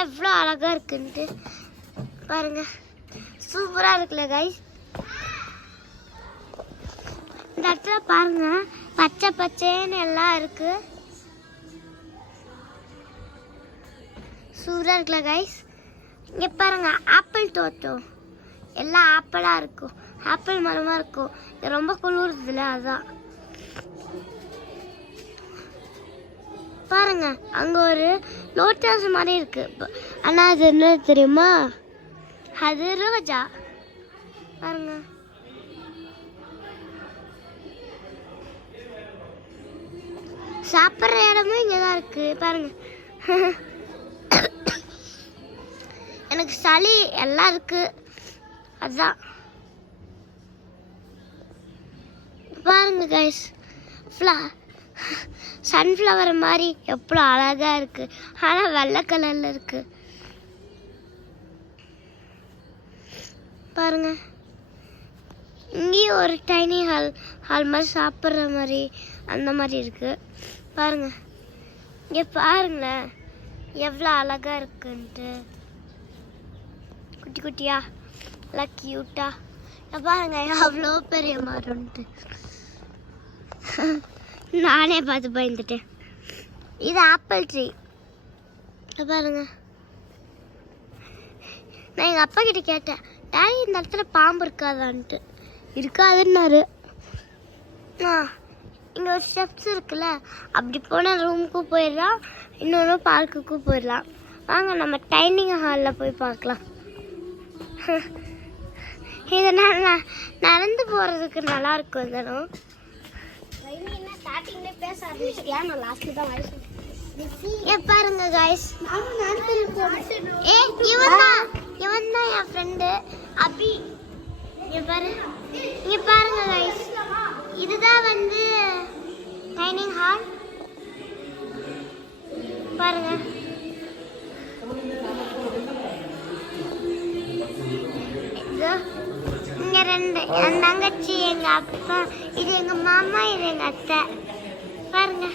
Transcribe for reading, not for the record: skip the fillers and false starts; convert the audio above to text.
எவ்வளோ அழகா இருக்குன்ட்டு பாருங்க. சூப்பரா இருக்குல்ல கைஸ். இந்த இடத்துல பாருங்க பச்சை பச்சைன்னு எல்லாம் இருக்கு. சூப்பரா இருக்குல்ல கைஸ். இங்க பாருங்க ஆப்பிள் தோட்டம், எல்லாம் ஆப்பிளா இருக்கும், ஆப்பிள் மரமா இருக்கும். இது ரொம்ப குளிருதுல அதான். பாருங்க அங்க ஒரு லோட்டஸ் மாதிரி இருக்கு. ஆனா அது என்ன தெரியுமா? அது ரோஜா. பாருங்க சாப்பிட்ற இடமும் இங்கதான் இருக்கு. பாருங்க எனக்கு சளி எல்லாம் இருக்கு அதான். பாருங்க கைஸ் சன்ஃப்ளவர் மாதிரி எவ்வளோ அழகா இருக்கு. ஆனால் வெள்ளை கலர்ல இருக்கு. பாருங்க இங்கேயும் ஒரு டைனி ஹால் மாதிரி சாப்பிட்ற மாதிரி அந்த மாதிரி இருக்கு. பாருங்க இங்கே பாருங்களேன் எவ்வளோ அழகா இருக்குன்ட்டு. குட்டி குட்டியா நல்லா கியூட்டா. பாருங்க அவ்வளோ பெரிய மரம்ட்டு நானே பார்த்து பயந்துட்டேன். இது ஆப்பிள் ட்ரீ. பாருங்க நான் எங்கள் அப்பா கிட்ட கேட்டேன், டாடி இந்த இடத்துல பாம்பு இருக்காதான்ட்டு. இருக்காதுன்னாரு. இங்கே ஒரு ஸ்டெப்ஸ் இருக்குல்ல, அப்படி போனால் ரூமுக்கும் போயிடலாம், இன்னொன்று பார்க்குக்கும் போயிடலாம். வாங்க நம்ம டைனிங் ஹாலில் போய் பார்க்கலாம். இதனால் நடந்து போகிறதுக்கு நல்லா இருக்கும். இதெல்லாம் பாருங்க கைஸ். இவன் தான் என் ஃப்ரெண்டு அபி. இங்க பாருங்க கைஸ், இதுதான் வந்து டைனிங் ஹால். பாருங்க இங்க ரெண்டு என் தங்கச்சி, எங்க அப்பா, இது எங்க மாமா, இது எங்க அத்தை. பாருங்க